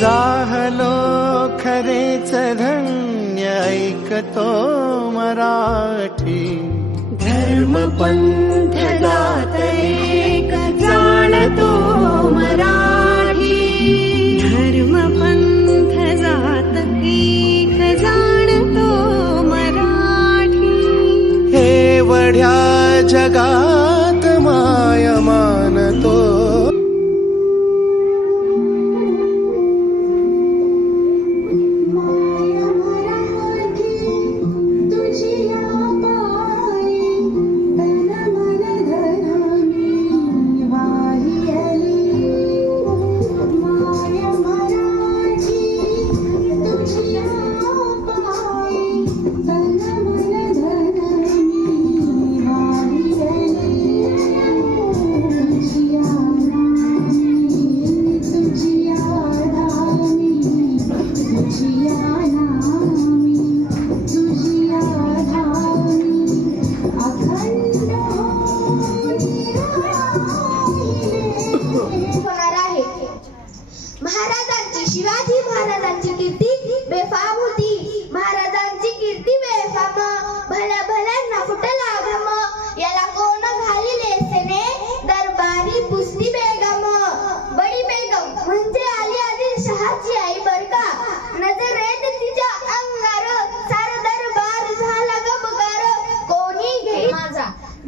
जाहलो खरेच धन्य ऐकतो मराठी धर्म पंथ गात एक जाणतो मराठी। धर्म पंथ जात एक जाणतो मराठी। हे वढ्या जगात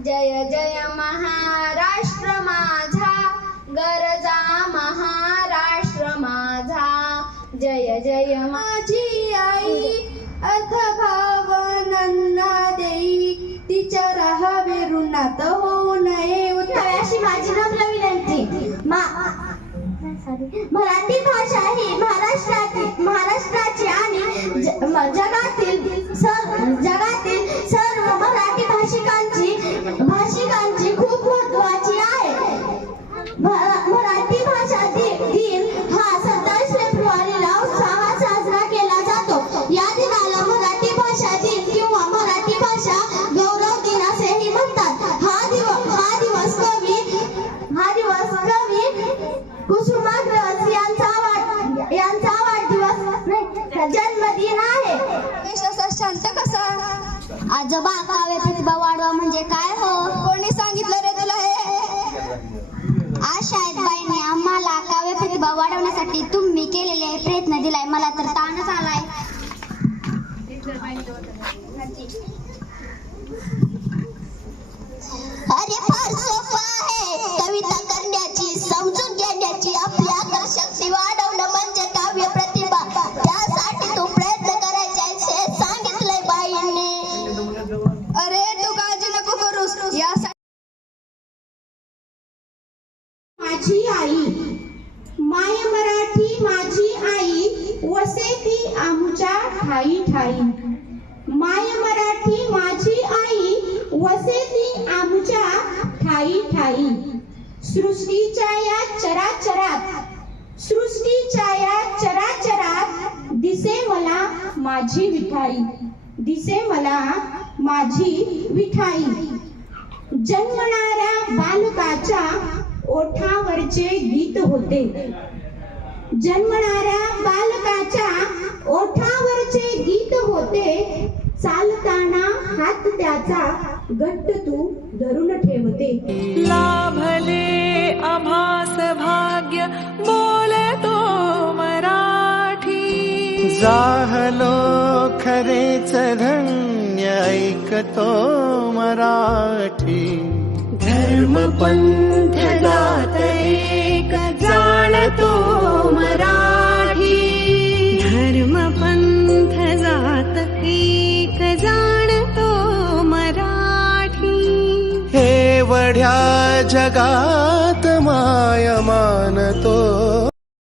जय जय महाराष्ट्र माझा गरजा महाराष्ट्र माझा. जय जय माझी आई अथभाव नन्ना देई तिच्या राहावे ऋणात होऊ नये. अशी माझी नम्र विनंती. मा मराठी भाषा ही महाराष्ट्राची महाराष्ट्राची आणि यांचा यांचा वाढदिवस नाही, जन्मदिन आहे. असा शांत कसा? आजोबा काव्य प्रतिभा वाढवा म्हणजे काय? माझी आई. माय मराठी माझी आई वसे ती आमच्या ठाई ठाई. माय मराठी माझी आई वसे ती आमच्या ठाई ठाई. सृष्टीच्या या चराचरात सृष्टीच्या या चराचरात दिसे मला माझी विठाई. दिसे मला माझी विठाई. जन्मणाऱ्या बालकाच्या ओठावरचे गीत होते. जन्मणाऱ्या बालकाच्या ओठावरचे गीत होते. चालताना हात त्याचा घट्ट तू धरून ठेवते. लाभले आभास भाग्य बोलतो मराठी. जाहलो खरेच धन्य ऐकतो मराठी. धर्म जाणतो मराठी धर्मपन्थ एक जाणतो मराठी हे वढ्या जगात मया